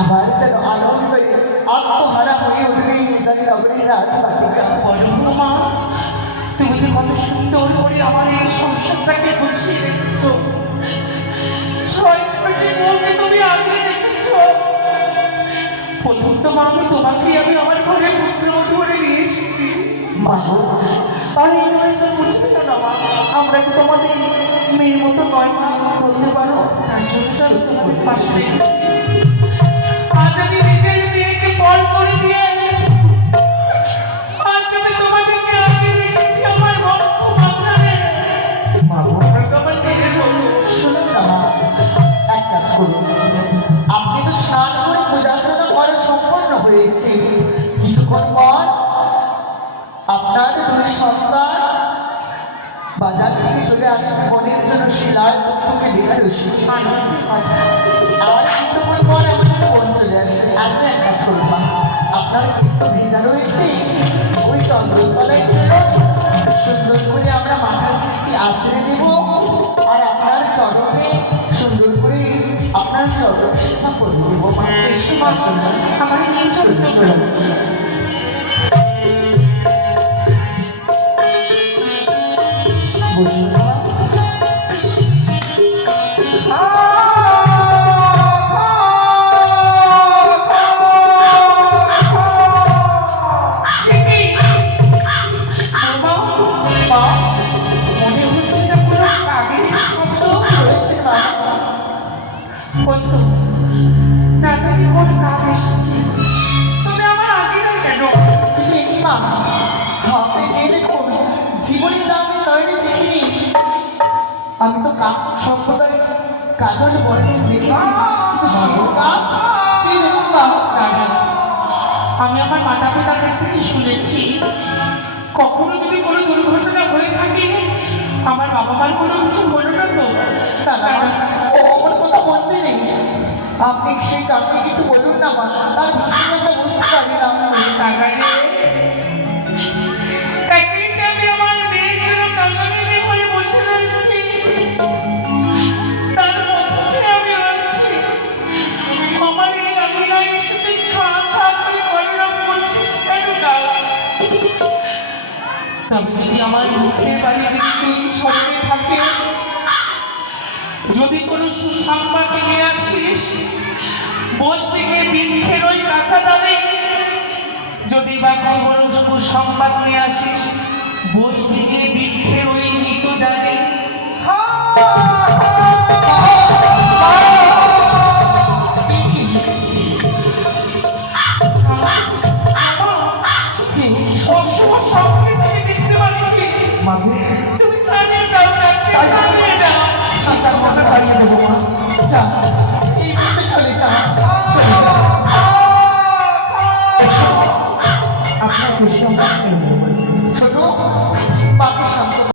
আমার যেন আনন্দে আত্মহারা হয়ে উঠবে জানি নগরী রাজবাটিকা। মা, তুমি যে কত সুন্দর করে আমার এই সংসারটাকে গুছিয়ে রেখেছো, ছয় ছয়টি বউকে তুমি আগলে রেখেছো। প্রথম তো মা, আমি তোমাকেই আমার ঘরে পুত্র ধরে নিয়ে এসেছি। মা আরে এই নয় তো বুঝবে না মা, আমরা কি তোমাদের মেয়ের মতো নয় মা বলতে পারো? তার জন্য তো আমি তোমাদের পাশে রেখেছি। আজ আমি নিজের মেয়েকে পর করে দিয়ে আজ আমি তোমাদেরকে আগে রেখেছি আমার বক্ষ মাঝারে। আমার মেয়ে শুনুন না মা, এক কাজ করুন, আপনি তো স্নান করে পূজার্চনা করা সম্পন্ন হয়েছে। কিছুক্ষণ পর আপনার দুই সন্তান বাজার থেকে চলে আসবে বোনের জন্য সে লাল টুকটুকে বেনারসি। আর কিছুক্ষণ পর আমাদের বোন চলে আসবে। আপনি এক কাজ করুন মা, আপনার কিছু ভেজা রয়েছে, ওই চন্দ্রতলায় সুন্দর করে আমরা মাথার দৃষ্টি আছড়ে দেব, আর আপনার চরণে সুন্দর করে আপনার চরণ সেবা করে দেবো। আমার নিয়ে চলতে বসুন মনে হচ্ছে না কোনো কাগের শব্দ রয়েছে মা। বলতো না জানি কোন কাক এসেছে। তুমি আমার আগে না কেন? কিন্তু কি মা, আপনি যে দেখুন জীবনে যা আমি নয়নে দেখিনি, আমি তো কাক সম্প্রদায় কাজল বর্ণে দেখেছি, কিন্তু সেই কাক সেই দেখুন মা। আমি আমার মাতা পিতার কাছ থেকে শুনেছি, কখনো যদি কোনো দুর্ঘটনা হয়ে থাকে, আমার বাবা মার কোনো কিছু হলো না তো? না না ও আমার কথা বলতে নেই, আপনি সেই কাককে কিছু বলুন না মা, তার ভাষা আমরা বুঝতে পারি না। একদিন আমি আমার মেয়ের জন্য কাঙালি হয়ে বসে রয়েছি, তার মধ্যে আমি রয়েছি। আমার এই আঙিনায় শুধু খা খা করে কলরব করছিস কেন গা? তবে যদি আমার মুখের বাণী যদি তুই স্মরণে থাকে, যদি কোনো সুসংবাদ নিয়ে আসিস, বসবে গিয়ে বৃক্ষের ওই কাঁচা ডালে, যদি বা কোনো সুসংবাদ নিয়ে আসিস, বসবে গিয়ে বৃক্ষের ওই মৃত ডালে। সবসময় স্বপ্নে থেকে দেখতে পাচ্ছি তুমি কানিয়ে দাও, কানিয়ে দাও। সন্তান মনে করিয়ে দেবো মা, যা এই মুহূর্তে চলে যা।